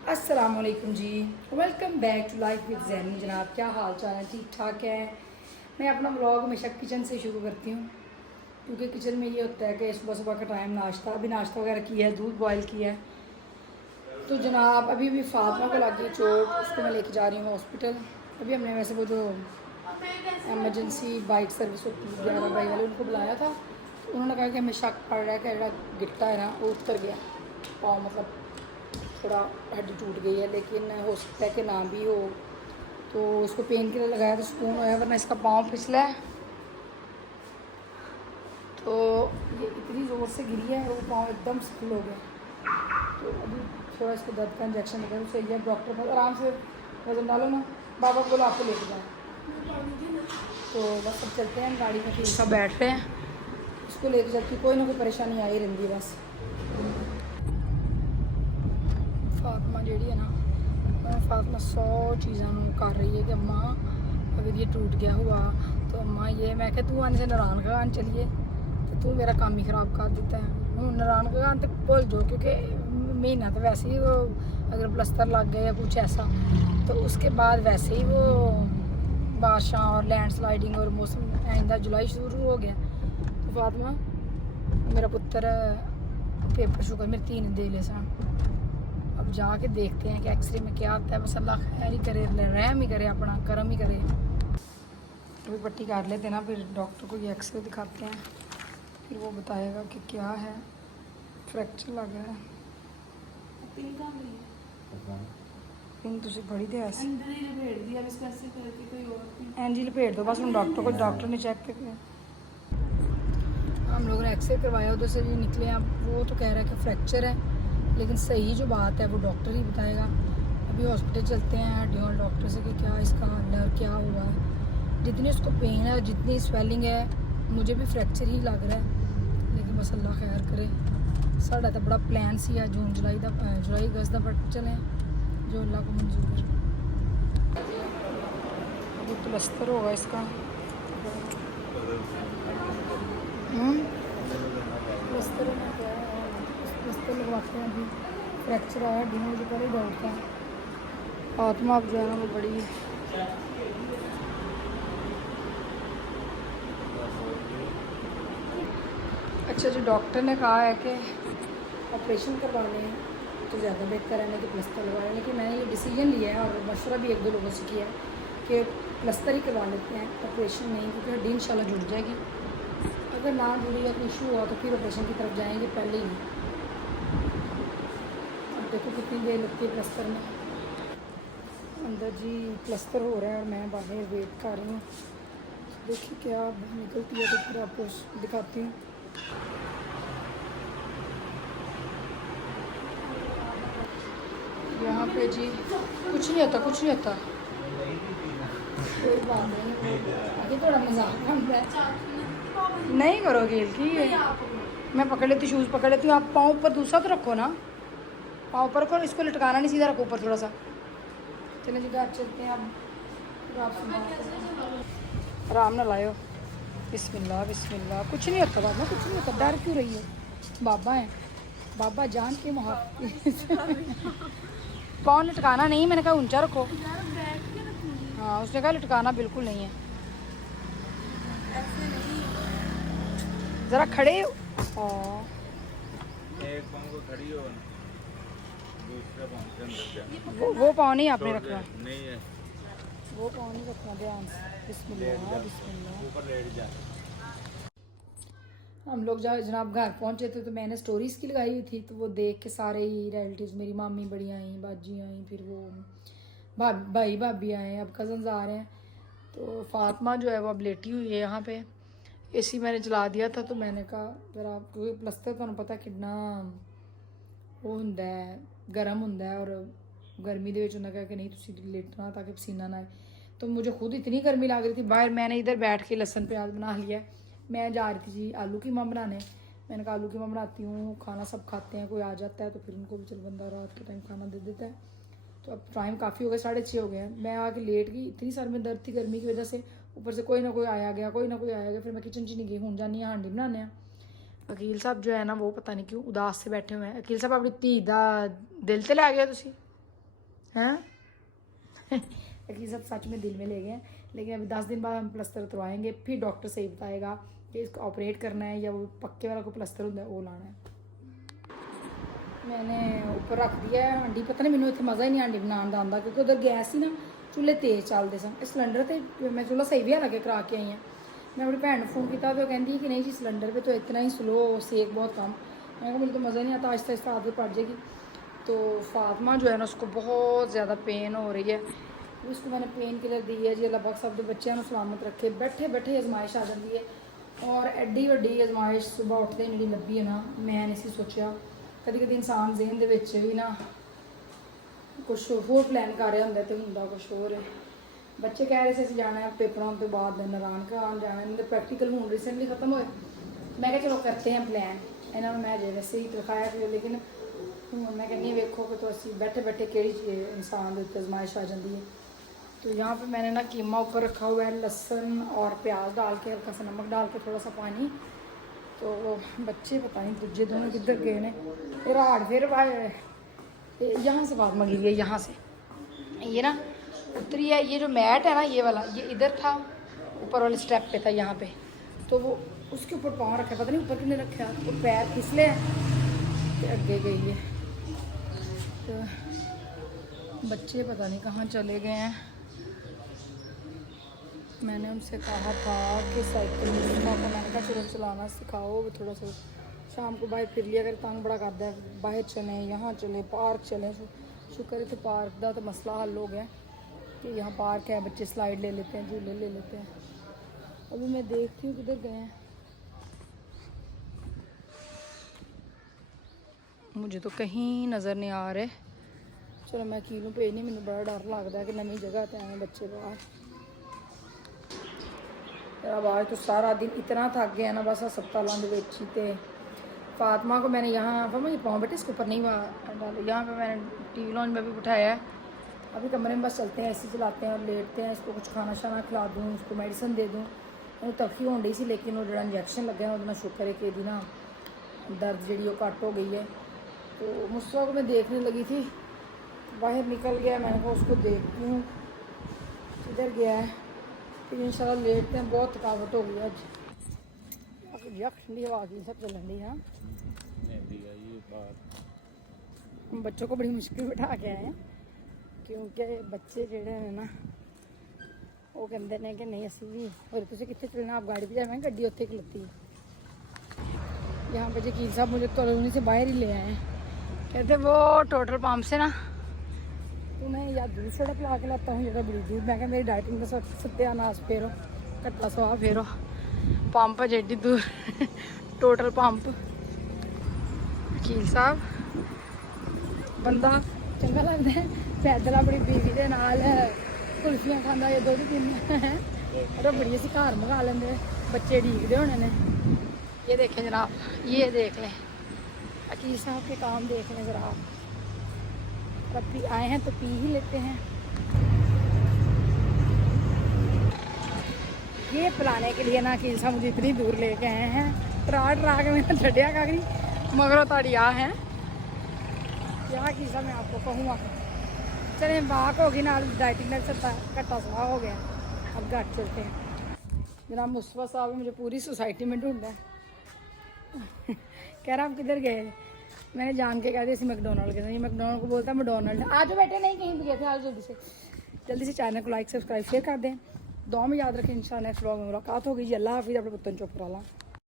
अस्सलाम वालेकुम जी, welcome back to life with Jain. जनाब क्या हाल चाल है? ठीक ठाक है। मैं अपना व्लॉग हमेशा किचन से शुरू करती हूँ क्योंकि किचन में ये होता है कि सुबह सुबह का टाइम नाश्ता, अभी नाश्ता वगैरह किया है, दूध बॉयल किया है। तो जनाब अभी भी फातिमा को लग गई चोट, उसको मैं लेके जा रही हूँ हॉस्पिटल। अभी हमने वैसे वो जो एमरजेंसी बाइक सर्विस होती है 11 बाई वाले, उनको बुलाया था। तो उन्होंने कहा कि हमें शक पड़ रहा है कि ਜਿਹੜਾ गिट्टा है ना वो उतर गया पाँव, मतलब थोड़ा हड्डी टूट गई है, लेकिन हो सकता है कि ना भी हो। तो उसको पेन किलर लगाया तो सुकून होया, वरना इसका पाँव फिसला है। तो ये इतनी ज़ोर से गिरी है वो पाँव एकदम स्किल हो गया। तो अभी थोड़ा इसको दर्द का इंजेक्शन लगा, उससे ये डॉक्टर को आराम से वजन डालो ना, बाबा को बोलो आपको लेके जाए। तो बस अब चलते हैं, गाड़ी में फिर सब बैठ रहे हैं, उसको लेके जाती हूँ। कोई ना कोई परेशानी आई रहती है बस। फातिमा जी है ना, फातिमा 100 चीज़ों कर रही है कि अम्मा अगर ये टूट गया हुआ तो अम्मा ये, मैं क्या तू आने से नारायण खान चलिए तो तू मेरा काम ही ख़राब कर देता है। हूँ नारायण खान तक भूल जाओ, क्योंकि महीना तो वैसे ही वो अगर प्लस्तर लग गया या कुछ ऐसा तो उसके बाद वैसे ही वो बारिशां और लैंडस्लाइडिंग और मौसम आइंदा जुलाई शुरू हो गया। तो फातिमा मेरा पुत्र पेपर शुगर मेरे 3 दे ले सन। अब जाके देखते हैं कि एक्सरे में क्या आता है। बस अल्लाह खैर ही करे, रहम ही करे, अपना करम ही करे। अभी पट्टी कर लेते हैं ना, फिर डॉक्टर को ये एक्सरे दिखाते हैं, फिर वो बताएगा कि क्या है। फ्रैक्चर लग रहा है। पिन तुझे बड़ी दे ऐसे एंजी लपेट दो बस। हम डॉक्टर ने चेक किया, हम लोगों ने एक्सरे करवाया, उधर से भी निकले। अब वो तो कह रहा है कि फ्रैक्चर है, लेकिन सही जो बात है वो डॉक्टर ही बताएगा। अभी हॉस्पिटल चलते हैं हड्डियों डॉक्टर से कि क्या इसका हाल है और क्या हुआ है। जितनी उसको पेन है, जितनी स्वेलिंग है, मुझे भी फ्रैक्चर ही लग रहा है, लेकिन बस अल्लाह खैर करे। साढ़ा तो बड़ा प्लान सी है जून जुलाई अगस्त का, बट चले जो अल्लाह को मंजूर है। अभी प्लस्तर होगा इसका। प्लस्तर लगवाते हैं। अभी फ्रैक्चर आया हड्डी में, मुझे पहले डाउट था। फातिमा अब जो है ना वो बड़ी अच्छा जो डॉक्टर ने कहा है कि ऑपरेशन करवाने हैं तो ज़्यादा बेहतर है नहीं कि प्लस्तर लगवाएं। लेकिन मैंने ये डिसीजन लिया है और मशवरा भी 1-2 लोगों से किया है कि प्लस्तर ही करवा लेते हैं, ऑपरेशन नहीं, क्योंकि हड्डी इंशाल्लाह जुड़ जाएगी। अगर ना जुड़ी या कोई इशू हुआ तो फिर ऑपरेशन की तरफ जाएंगे, पहले ही। अब देखो कितनी देर लगती है प्लस्तर में। अंदर जी प्लस्तर हो रहा है और मैं बाहर वेट कर रही हूँ। देखिए क्या निकलती है तो फिर आपको दिखाती हूँ। यहाँ पे जी कुछ नहीं होता, कुछ नहीं होता, कोई बात नहीं। आगे थोड़ा मजाक बनता है, नहीं करोगे की मैं पकड़ लेती हूँ, शूज़ पकड़ लेती हूँ। आप पाँव ऊपर दूसरा तो रखो ना, पाँव ऊपर रखो, इसको लटकाना नहीं, सीधा रखो ऊपर थोड़ा सा। चलें जी घर चलते हैं अब। फिर आप आराम ना लाओ। बिस्मिल्लाह बिस्मिल्लाह। कुछ नहीं होता बाबा, कुछ नहीं होता, डर क्यों रही है? बाबा है, बाबा जान के पाँव लटकाना नहीं, मैंने कहा ऊंचा रखो। हाँ उसने कहा लटकाना बिल्कुल नहीं है। ज़रा खड़े हो। एक पाँव को खड़ी हो, दूसरा पाँव के अंदर जा। वो पाँव नहीं आपने रखना, नहीं है, वो पाँव नहीं रखना, ध्यान से। बिस्मिल्लाह बिस्मिल्लाह। ऊपर लेट जा। हम लोग जब जनाब घर पहुंचे थे तो मैंने स्टोरीज की लगाई हुई थी, तो वो देख के सारे ही रिलेटिव्स, मेरी मामी बड़ी आई, बाजी आई, फिर वो भाई भाभी आए, अब कज़न्स आ रहे हैं। तो फातिमा जो है वो अब लेटी हुई है यहाँ पे। एसी मैंने चला दिया था, तो मैंने कहा ज़रा, क्योंकि प्लस्तर तो पता कितना वो होंदा है, गर्म होंदा है, और गर्मी ਦੇ ਵਿੱਚ ਉਹਨਾਂ कहा कि नहीं तुसी लेटना ताकि पसीना ना आए। तो मुझे खुद इतनी गर्मी लग रही थी बाहर, मैंने इधर बैठ के लहसुन प्याज बना लिया। मैं जा रही थी जी आलू कीमा बनाने। मैंने कहा आलू कीमा बनाती हूँ, खाना सब खाते हैं, कोई आ जाता है तो फिर उनको भी चल बंदा रात के टाइम खाना दे देता है। तो अब टाइम काफ़ी हो गया, 6:30 हो गए हैं। मैं आके लेट गई, इतनी सर में दर्द थी गर्मी की वजह से, ऊपर से कोई ना कोई आया गया, कोई ना कोई आया गया। फिर मैं किचन च नहीं गई, हूँ जानी हांडी बनाने। वकील साहब जो है ना वो पता नहीं क्यों उदास से बैठे हुए हैं। वकील साहब अपनी धी का दिल तो लै गए तुसी? हैं अकील साहब सच में दिल में ले गए हैं, लेकिन अभी 10 दिन बाद हम प्लस्तर उतरवाएंगे, फिर डॉक्टर सही बताएगा कि इसको ऑपरेट करना है या वो पक्के वाला को प्लस्तर होता है वो लाना है। मैंने ऊपर रख दिया है हांडी, पता नहीं मैंने इतने मज़ा ही नहीं हांडी बनाने का आता, क्योंकि उधर गैस ही ना चूल्हे तेज़ चलते सन। सिलेंडर तो मैं चूल्हा सही भी हरा के करा के आई हाँ। मैं अपनी भैन फ़ोन किया तो कहती है कि नहीं जी सिलेंडर पे तो इतना ही स्लो, सेक बहुत कम। मैंने कहा मुझे तो मज़ा नहीं आता, आहिस्ता आहिस्ता आदत पड़ जाएगी। तो फातिमा जो है ना उसको बहुत ज़्यादा पेन हो रही है, उसको मैंने पेन किलर दी है जी। अल्लाह पाक सब बच्चों को सलामत रखे। बैठे बैठे आजमाइश आ जाती है, और एड्डी वड्डी आजमाइश सुबह उठते ही मेरी लब्भी है ना, मैं नहीं सी सोचा। कभी कभी इंसान जेहन दे विच भी ना कुछ होर प्लान कर रहा होंगे तो होंदा कुछ होर है। बच्चे कह रहे थे असं जाना है पेपरों तो बाद नारायण घान जाना, इन्हें प्रैक्टिकल हूँ रिसेंटली खत्म हुए। मैं क्या चलो करते हैं प्लान, इन्होंने मैं जे वैसे ही दिखाया कि, लेकिन मैं कहनी वेखो कि तो असी बैठे बैठे कि इंसान के उत्ते आजमाइश आ जाती है। तो यहाँ पे मैंने ना कीमा ऊपर रखा हुआ है, लहसुन और प्याज डाल के, हल्का सा नमक डाल के, थोड़ा सा पानी। तो बच्चे पता नहीं दूजे दोनों किधर गए ने, और हाड़ फिर यहाँ से बात मंगी है, यहाँ से ये ना उतरी है। ये जो मैट है ना ये वाला, ये इधर था ऊपर वाले स्टेप पे था यहाँ पे, तो वो उसके ऊपर पाँव रखा, पता नहीं ऊपर किसने रखा, तो पैर फिसले तो अगे गई है। तो बच्चे पता नहीं कहाँ चले गए हैं। मैंने उनसे कहा था कि साइकिल को मैंने कहा चलो चलाना सिखाओ, थोड़ा सा शाम को बाहर फिर लिया, अगर तंग बड़ा करता है, बाहर चलें, यहाँ चलें, पार्क चलें। शुक्र है तो पार्क का तो मसला हल हो गया कि यहाँ पार्क है, बच्चे स्लाइड ले लेते हैं, झूले ले लेते हैं। अभी मैं देखती हूँ किधर गए हैं, मुझे तो कहीं नज़र नहीं आ रहे। चलो मैं कीलू भेजनी, मैंने बड़ा डर लगता है कि नवी जगह पर आए बच्चे बाहर। अब आज तो सारा दिन इतना थक गया ना, बस अस्पतालों के ते फातिमा को मैंने यहाँ मुझे पाँव बेटे इसके ऊपर नहीं डाले, यहाँ पे मैंने टीवी लॉन्च में भी बिठाया है। अभी कमरे में बस चलते हैं, एसी चलाते हैं और लेटते हैं। इसको कुछ खाना शाना खिला दूँ, उसको मेडिसिन दे दूँ। मैंने तफी होने दी सी, लेकिन वो जो इंजैक्शन लगे हैं वो शुक्र है कि ना दर्द जी वो घट हो गई है। तो मुस्तफा को मैं देखने लगी थी, बाहर निकल गया, मैंने कहा उसको देखती हूँ किधर गया है, फिर इंशाल्लाह लेटते हैं। बहुत थकावट हो गई आज, ठंडी हवा की सब चलन दी। हाँ बच्चों को बड़ी मुश्किल बिठा के आए हैं, क्योंकि बच्चे जोड़े हैं ना वो कहते हैं कि नहीं असी भी और तुझे कितने चलना, आप गाड़ी पर जाए, मैं गड्डी उत्थे खलोती। यहाँ पे जकील साहब मुझे कॉलोनी से बाहर ही ले आए हैं, कहते वो टोटल पंप से ना तुम्हें या दूर सड़क ला के लाता हूँ जगह बड़ी दूर। मैं क्या मेरी डाइटिंग का सत्यानाश फेरो, कट्टा सवा फेरो, पंप है एड्डी दूर टोटल पंप। वकील साहब बंदा चंगा लगता है, पैदल अपनी बीवी के नाल कुल्फियाँ खाता या दुध पींदा है, और बड़ी असी घर मंगा लेंगे, बच्चे डीकते होने ने। ये देखें जनाब, ये देख लें वकील साहब के काम, देख लें जरा आप। अब भी आए हैं तो पी ही लेते हैं। ये पिलाने के लिए ना वकील साहब मुझे इतनी दूर लेके आए हैं, ट्रा के मैंने छड़िया कागरी मगरों ताड़ी आ है क्या वकील साहब मैं आपको कहूँगा। चले बाक होगी ना, डाइटिंग का कट्टा सवा हो गया, अब घर चलते हैं। जनाब मुस्तफा साहब मुझे पूरी सोसाइटी में ढूंढा है कह रहा आप किधर गए, मैंने जान के कहा दी मैकडोनल्ड के, मैकडोनल्ड को बोलता मैकडोनल्ड आज बैठे नहीं कहीं भी गए थे। आज जल्दी से चैनल को लाइक सब्सक्राइब शेयर कर दें, दुआ में याद रखें। इंशाल्लाह नेक्स्ट व्लॉग में मुलाकात होगी जी। अल्लाह हाफिज़, अपने पुतन चुप करा ला।